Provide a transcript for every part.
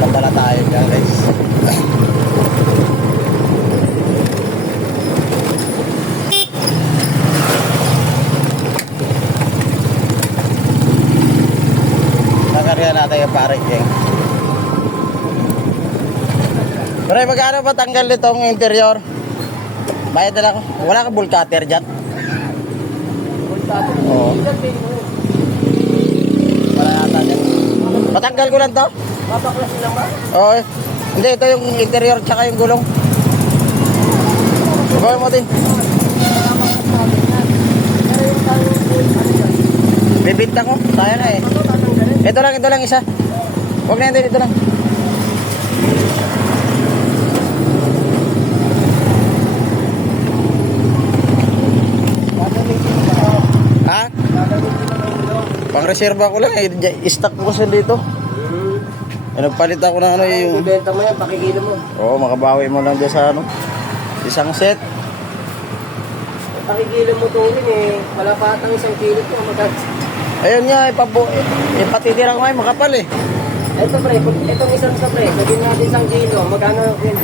pa pala tayo dyan, guys. Nakarya natin yung pare, Jeng. Pero magkano ba tanggal nitong interior? Bayad na lang. Wala ka bull cutter dyan? Oo. Wala nata dyan. Patanggal ko lang to? Papaklasin lang ba? Oo. Hindi, ito yung interior tsaka yung gulong. Gawin mo din. Bibinta ko. Sayang na eh. Ito lang isa. Huwag na yun, ito lang. Ha? Pang-reserva ko lang eh. I-stock ko kasi dito. Nagpalit ako ng ano yung... Ibenta mo yan, pakikilo mo. Oo, makabawi mo lang dyan sa ano. Isang set. Pakikilo mo tuwin eh. Malapatang 1 kilo ito. Ayun nga, ipatitira ko ngayon, makapal eh. Ito pre, itong isang sa pre. Sabihin natin 1 kilo. Magkano yun?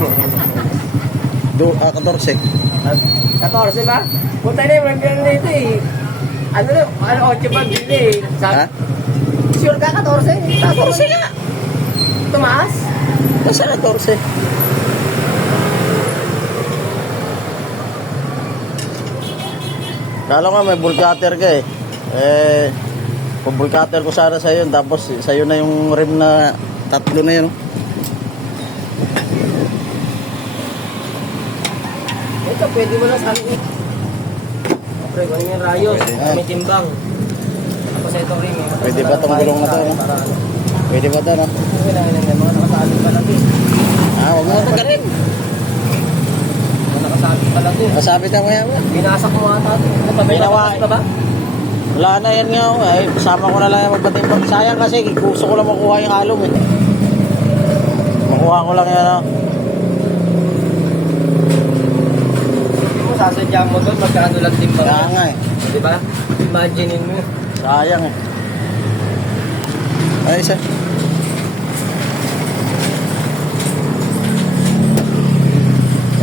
14. 14 ba? Punta na yung magkano dito eh. Ano 8 ba bili eh. Ha? Sure ka 14? 14 nga. Tumaas? Nasa 14. Kala nga may bull cutter ka eh. Kung bull cutter ko sana sa'yo, tapos sa'yo na yung rim na 3 na yun. Ito, pwede mo lang sabi. Pre, kung yung rayos, may timbang. Tapos ito ring eh. Pwede ba tong gulong na to? No? Pwede ba to? No? Kailangan ng mga nakasabi pa lang eh. Huwag mo na tagarin. Mga nakasabi pa lang eh. Masabit ako yan. Binasak mo ata. Ginawa pa ba? Wala na yan nga. Ay, kasama ko na lang yung magbating. Sayang kasi, gusto ko lang makuha yung halong eh. Makuha ko lang yan. Hindi mo sasadya mo doon, magkano lang timbang. Kaya nga eh. Diba? Imaginein mo. Sayang eh. Ay, isa.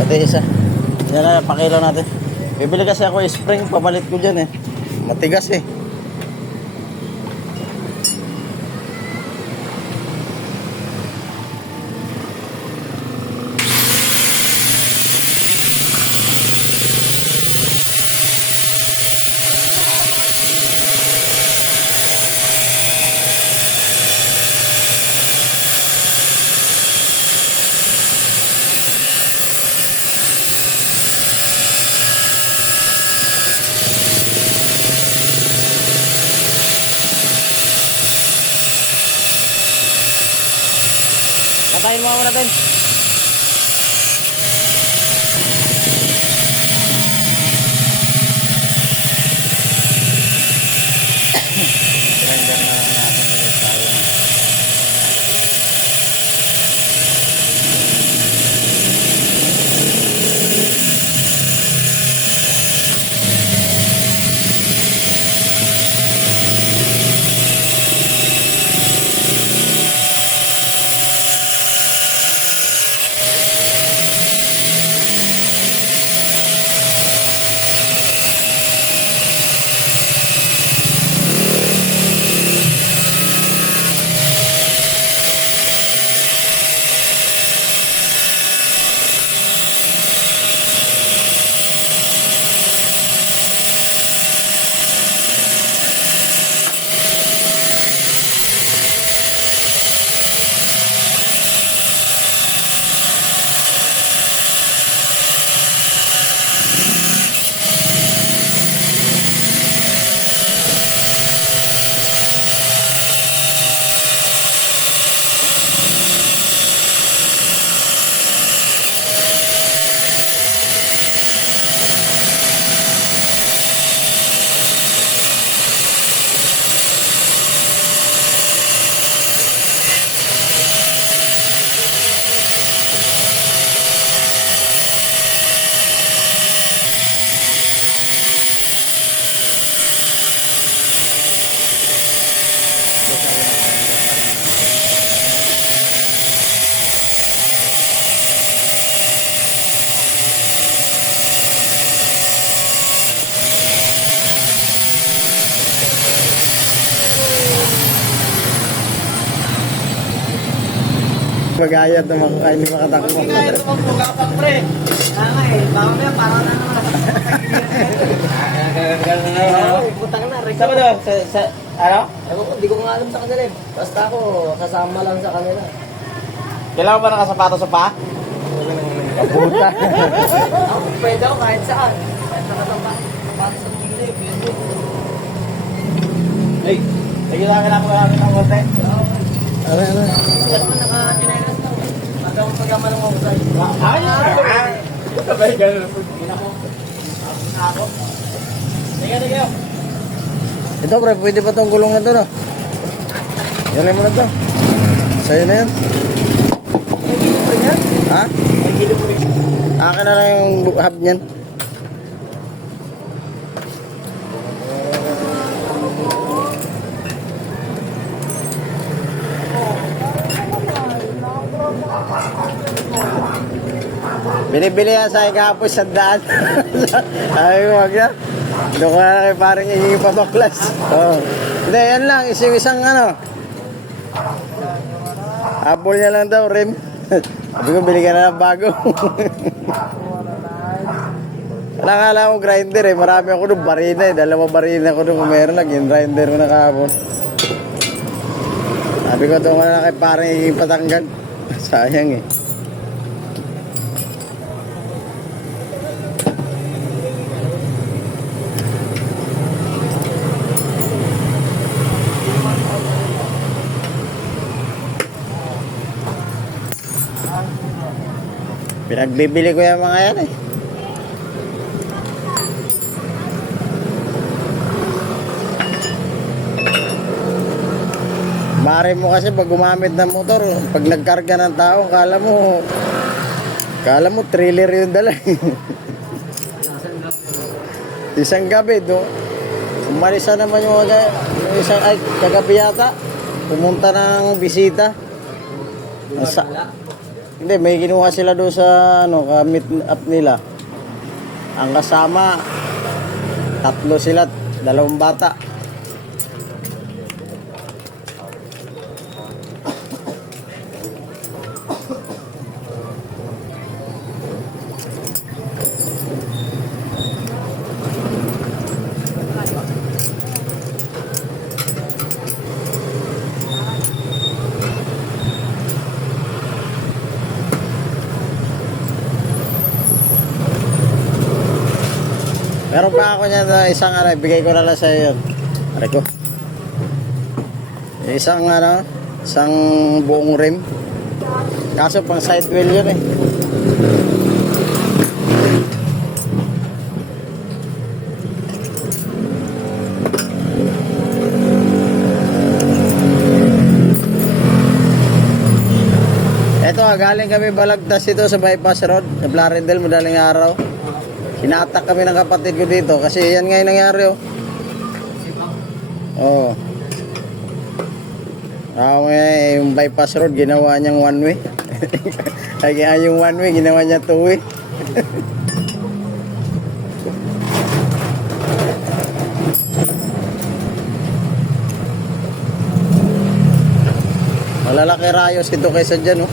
Pati isa. Yan na, pakilo natin. Bibili kasi ako spring, pabalit ko dyan eh. Matigas eh. Patayin mo muna natin. Grinder na natin ulit tayo. Magayat na hindi makatakbo. Hindi kaya ito magpugapang pre. Kaya nga eh, baka na parang na naman. Putang na, Rico. Saan ba doon? Ano? Hindi ko nga alam sa kanila eh. Basta ako, sasama lang sa kanila. Kailangan ba nakasapato sa pa? Puta. Ako, pwede ako kahit saan. Kahit nakatamba. Pati sa tingin eh, pwede. Ay, kailangan ako namin ng konti. Ano? Hindi naman naka-chinelas lang. Pagkawang pagyaman ng mga sa'yo. Sabay ganun. Ako. Sige. Ito pre, pwede pa tong gulong na to no? Yan mo na to. Sa'yo na yan. Ha? Akin na lang yung hub niyan. Binibili yan sa ikapos sa daan. Ay, wag na. Doon ko na kay parang hihingi pa baklas. Oh. Hindi, yan lang. Isang ano. Apple niya lang daw, rim. Sabi ko, bili ka na ng bago. Nakala ko grinder eh. Marami ako doon. Barina eh. 2 barina ako doon. Kung meron lang, yung grinder ko na kahapon. Sabi ko, doon ko na kay parang hihingi patanggal. Sayang eh. Pinagbibili ko yung mga yan eh. Mare mo kasi pag gumamit ng motor, pag nagkarga ng tao, kala mo trailer yung dala. Isang gabi do. Umalis na naman yung isang kagabi yata. Pumunta ng bisita. Hindi, may kinuha sila doon sa meet up nila. Ang kasama, 3 sila, 2 bata. Meron pa ako niya na isang ibigay ko na lang sa iyo yun. Aray ko. Isang buong rim. Kaso pang side wheel yun eh. Ito galing kami Balagtas ito sa bypass road sa Clarendel madaling araw. Hinatak kami ng kapatid ko dito kasi yan nga yung nangyari oh. Oo. Yung bypass road ginawa niyang one way. Kaya yung one way ginawa niya 2 way. Malalaki rayos ito kaysa dyan oh.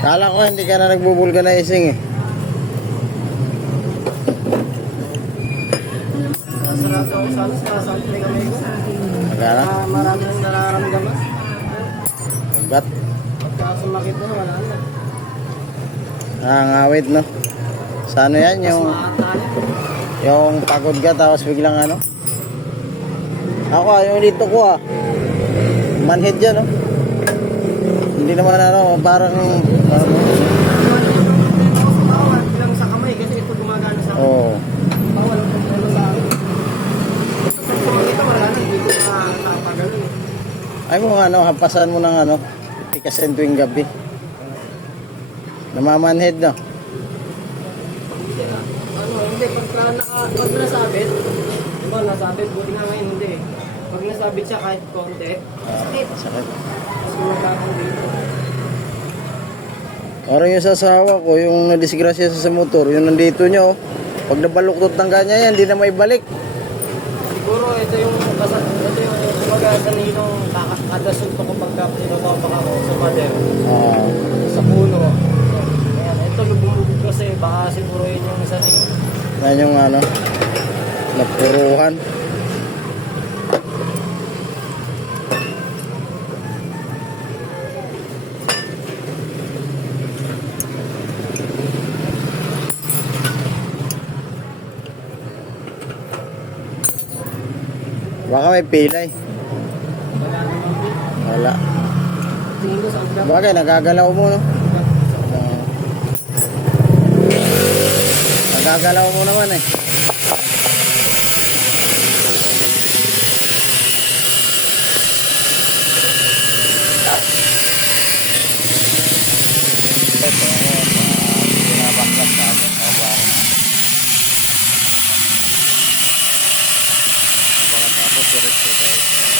Kala ko hindi ka na nagbubulganizing eh. Sarado ako sa alas na sample kami ko. Magkano? Marami nang nararamdaman. Ba't? Pagka sumakit na, wala na. Nangangawit no? Sa ano yan? Yung pagod ka tapos biglang ano? Ako yung dito ko manhead yan no? Hindi naman ano, parang Bilang sa kamay kasi ito gumagana sa Yung ano, hampasan mo ng ano, tikasin tuwing gabi. Namamanhead, no? Hindi, pag nasabit, diba, nasabit, buti nga ngayon, hindi. Pag nasabit siya kahit konti, sakit. Sakit. Tapos gumagapang dito. Parang yung sasawa ko, yung nadisgrasya sa motor, yung nandito nyo, pag nabaluktot ng kanya yan, hindi na may balik. Siguro ito yung kumbaga kaninong kadasunto ko pagka pinotopak ako sa pader, Ah, sa puno. Ayan, ito lubog kasi, baka siguro yun yung isa rin. yan yung ano, napuruhan. Baka may pilay. Wala. Tingin ko sa ulam. Bagay, nagagalaw mo, no? Nagagalaw mo naman, eh. Ito, pinabaklas sa atin sa kabaran. Tapos, diretso tayo sa